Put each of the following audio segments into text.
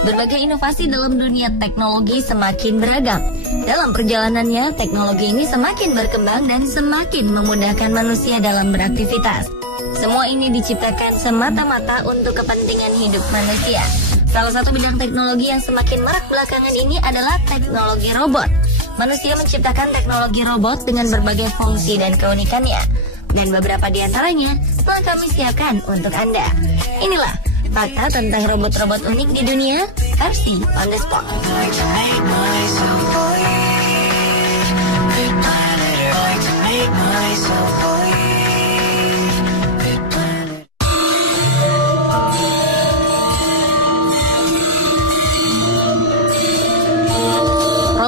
Berbagai inovasi dalam dunia teknologi semakin beragam. Dalam perjalanannya, teknologi ini semakin berkembang dan semakin memudahkan manusia dalam beraktivitas. Semua ini diciptakan semata-mata untuk kepentingan hidup manusia. Salah satu bidang teknologi yang semakin marak belakangan ini adalah teknologi robot. Manusia menciptakan teknologi robot dengan berbagai fungsi dan keunikannya. Dan beberapa di antaranya telah kami siapkan untuk Anda. Inilah fakta tentang robot-robot unik di dunia versi on the spot.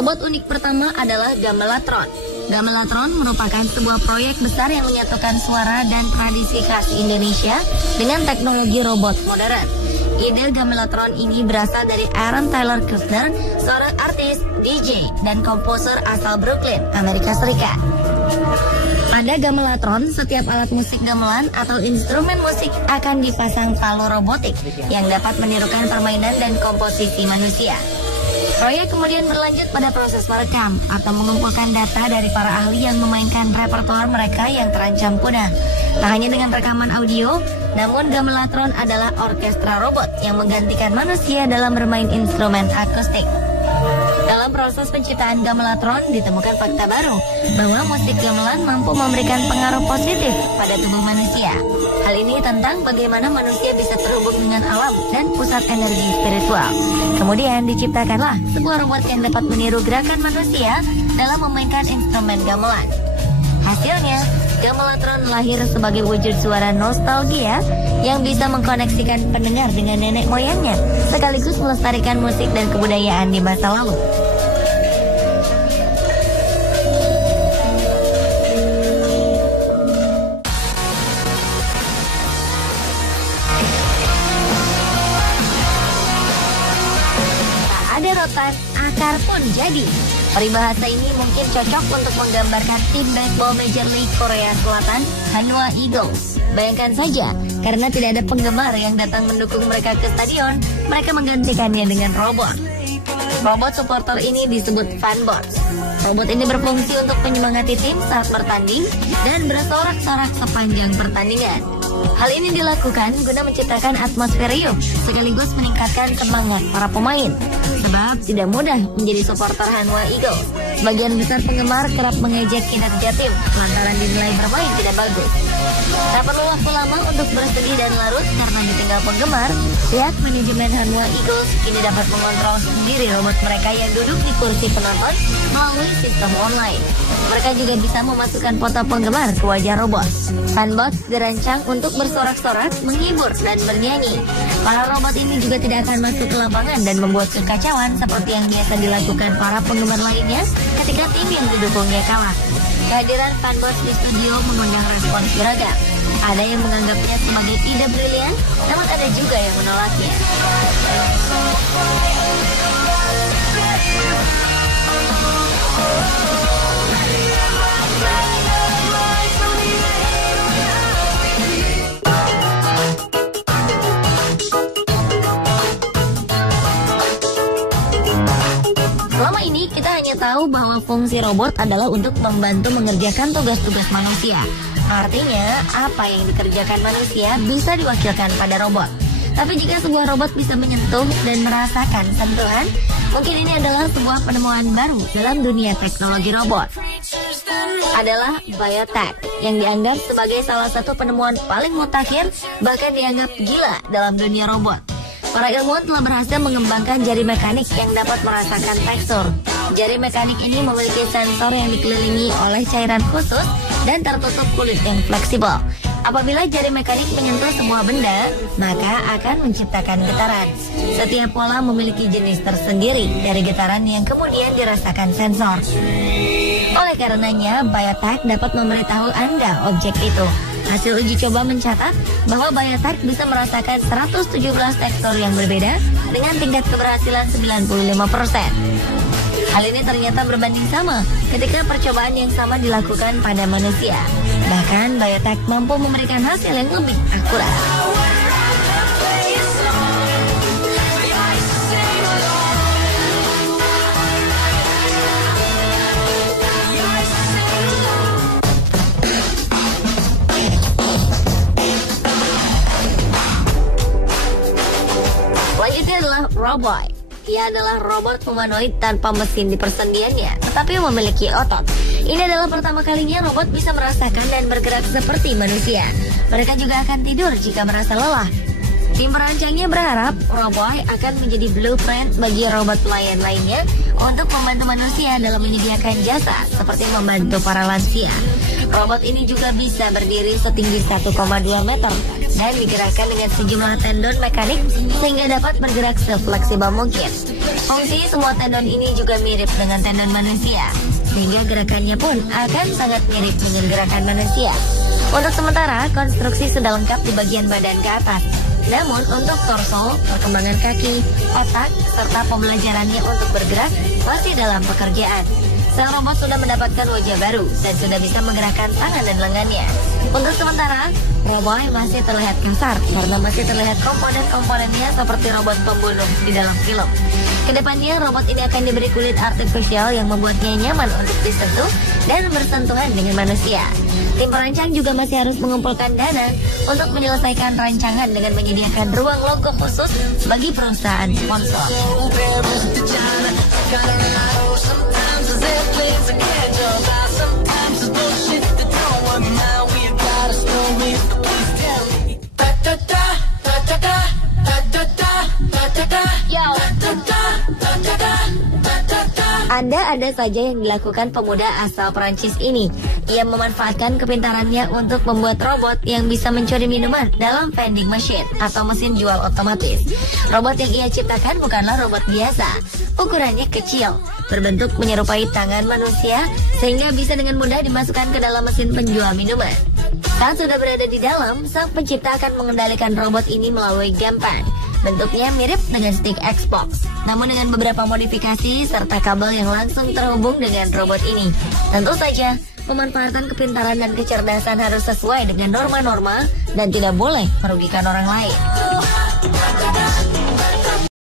Robot unik pertama adalah Gamelatron. Gamelatron merupakan sebuah proyek besar yang menyatukan suara dan tradisi khas Indonesia dengan teknologi robot modern. Ide Gamelatron ini berasal dari Aaron Taylor Kushner, seorang artis, DJ, dan komposer asal Brooklyn, Amerika Serikat. Pada Gamelatron, setiap alat musik gamelan atau instrumen musik akan dipasang palu robotik yang dapat menirukan permainan dan komposisi manusia. Proyek kemudian berlanjut pada proses merekam atau mengumpulkan data dari para ahli yang memainkan repertoar mereka yang terancam punah. Tak hanya dengan rekaman audio, namun Gamelatron adalah orkestra robot yang menggantikan manusia dalam bermain instrumen akustik. Dalam proses penciptaan Gamelatron ditemukan fakta baru bahwa musik gamelan mampu memberikan pengaruh positif pada tubuh manusia. Hal ini tentang bagaimana manusia bisa terhubung dengan alam dan pusat energi spiritual. Kemudian diciptakanlah sebuah robot yang dapat meniru gerakan manusia dalam memainkan instrumen gamelan. Hasilnya, Gamelatron lahir sebagai wujud suara nostalgia yang bisa mengkoneksikan pendengar dengan nenek moyangnya, sekaligus melestarikan musik dan kebudayaan di masa lalu. Tak ada rotan, akar pun jadi. Peribahasa ini mungkin cocok untuk menggambarkan tim baseball Major League Korea Selatan, Hanwha Eagles. Bayangkan saja, karena tidak ada penggemar yang datang mendukung mereka ke stadion, mereka menggantikannya dengan robot. Robot supporter ini disebut fanbots. Robot ini berfungsi untuk menyemangati tim saat bertanding dan bersorak-sorak sepanjang pertandingan. Hal ini dilakukan guna menciptakan atmosfer riuh, sekaligus meningkatkan semangat para pemain. Sebab tidak mudah menjadi supporter Hanwha Eagles. Sebagian besar penggemar kerap mengejek kinerja tim lantaran dinilai bermain tidak bagus. Tak perlu waktu lama untuk bersedih dan larut karena ditinggal penggemar. Pihak manajemen Hanwha Eagles kini dapat mengontrol sendiri robot mereka yang duduk di kursi penonton melalui sistem online. Mereka juga bisa memasukkan foto penggemar ke wajah robot. Fanbots dirancang untuk bersorak-sorak, menghibur, dan bernyanyi. Para robot ini juga tidak akan masuk ke lapangan dan membuat kekacauan seperti yang biasa dilakukan para penggemar lainnya ketika tim yang didukungnya kalah. Kehadiran fanbots di studio mengundang respon beragam. Ada yang menganggapnya sebagai ide brilian, namun ada juga yang menolaknya. Selama ini kita hanya tahu bahwa fungsi robot adalah untuk membantu mengerjakan tugas-tugas manusia. Artinya, apa yang dikerjakan manusia bisa diwakilkan pada robot. Tapi jika sebuah robot bisa menyentuh dan merasakan sentuhan, mungkin ini adalah sebuah penemuan baru dalam dunia teknologi robot. Adalah biotech, yang dianggap sebagai salah satu penemuan paling mutakhir, bahkan dianggap gila dalam dunia robot. Para ilmuwan telah berhasil mengembangkan jari mekanik yang dapat merasakan tekstur. Jari mekanik ini memiliki sensor yang dikelilingi oleh cairan khusus dan tertutup kulit yang fleksibel. Apabila jari mekanik menyentuh sebuah benda, maka akan menciptakan getaran. Setiap pola memiliki jenis tersendiri dari getaran yang kemudian dirasakan sensor. Oleh karenanya, biotech dapat memberitahu Anda objek itu. Hasil uji coba mencatat bahwa biotech bisa merasakan 117 tekstur yang berbeda dengan tingkat keberhasilan 95%. Hal ini ternyata berbanding sama ketika percobaan yang sama dilakukan pada manusia. Bahkan biotech mampu memberikan hasil yang lebih akurat. Selanjutnya adalah Roboy. Ia adalah robot humanoid tanpa mesin di persendiannya, tetapi memiliki otot. Ini adalah pertama kalinya robot bisa merasakan dan bergerak seperti manusia. Mereka juga akan tidur jika merasa lelah. Tim perancangnya berharap Roboy akan menjadi blueprint bagi robot pelayan lainnya untuk membantu manusia dalam menyediakan jasa seperti membantu para lansia. Robot ini juga bisa berdiri setinggi 1,2 meter dan digerakkan dengan sejumlah tendon mekanik sehingga dapat bergerak sefleksibel mungkin. Fungsi semua tendon ini juga mirip dengan tendon manusia, sehingga gerakannya pun akan sangat mirip dengan gerakan manusia. Untuk sementara, konstruksi sudah lengkap di bagian badan ke atas. Namun untuk torso, perkembangan kaki, otak, serta pembelajarannya untuk bergerak masih dalam pekerjaan. Sel robot sudah mendapatkan wajah baru dan sudah bisa menggerakkan tangan dan lengannya. Untuk sementara, Roboy masih terlihat kasar karena masih terlihat komponen-komponennya seperti robot pembunuh di dalam film. Kedepannya, robot ini akan diberi kulit artifisial yang membuatnya nyaman untuk disentuh dan bersentuhan dengan manusia. Tim perancang juga masih harus mengumpulkan dana untuk menyelesaikan rancangan dengan menyediakan ruang logo khusus bagi perusahaan sponsor. Ada saja yang dilakukan pemuda asal Perancis ini. Ia memanfaatkan kepintarannya untuk membuat robot yang bisa mencuri minuman dalam vending machine atau mesin jual otomatis. Robot yang ia ciptakan bukanlah robot biasa. Ukurannya kecil, berbentuk menyerupai tangan manusia, sehingga bisa dengan mudah dimasukkan ke dalam mesin penjual minuman. Saat sudah berada di dalam, sang pencipta akan mengendalikan robot ini melalui gamepad. Bentuknya mirip dengan stick Xbox, namun dengan beberapa modifikasi serta kabel yang langsung terhubung dengan robot ini. Tentu saja, pemanfaatan kepintaran dan kecerdasan harus sesuai dengan norma-norma dan tidak boleh merugikan orang lain.